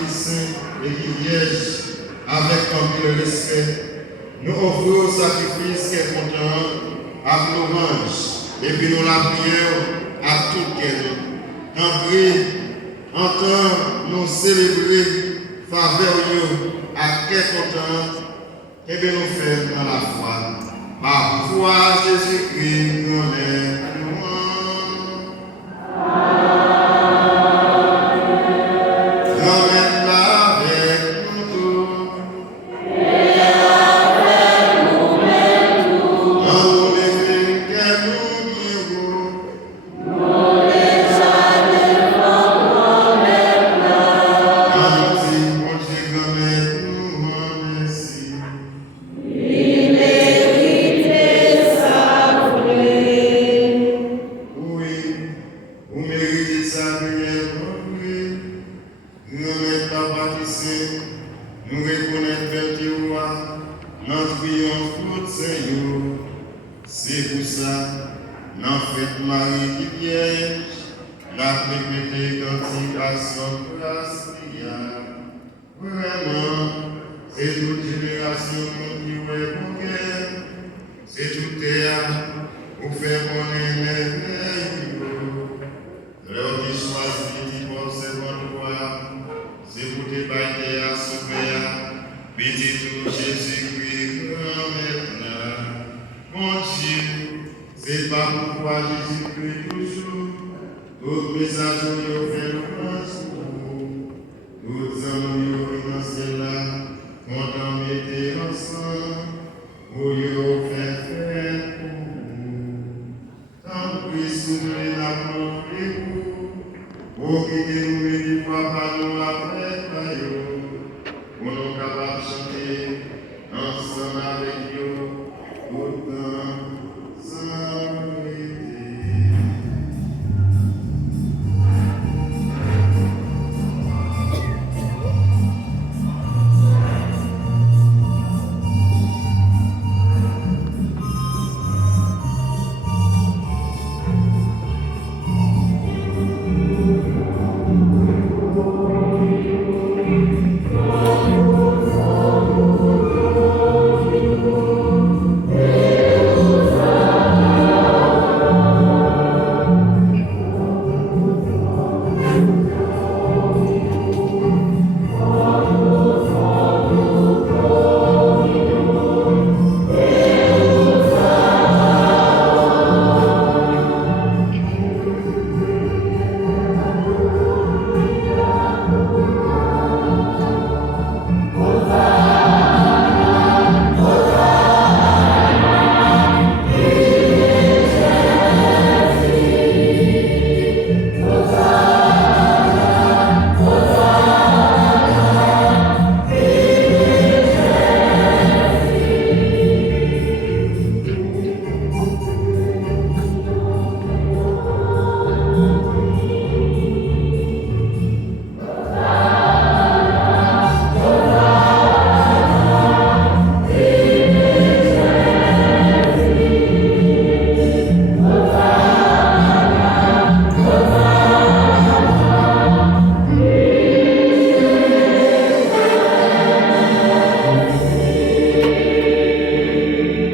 qui saint et qui vierge, avec un le respect, nous offrons au sacrifice qui est content à l'orange, et puis nous la prions à toute quête. En prie, entend nous célébrer faveur à quel content, et bien nous faisons dans la foi. Par foi, Jésus-Christ, nous est nous reconnaître vertu notre triomphe pour Seigneur. C'est pour ça, dans fête Marie qui vierge, la répété cantique à son grâce. Vraiment, c'est toute génération qui est pour guerre, c'est toute terre pour faire connaître les veilles. L'heure qui choisit pour se voir, c'est pour te bâtir à ce père, petit tout Jésus-Christ, maintenant. Mon Dieu, c'est pas pourquoi Jésus-Christ toujours, tout message nous fait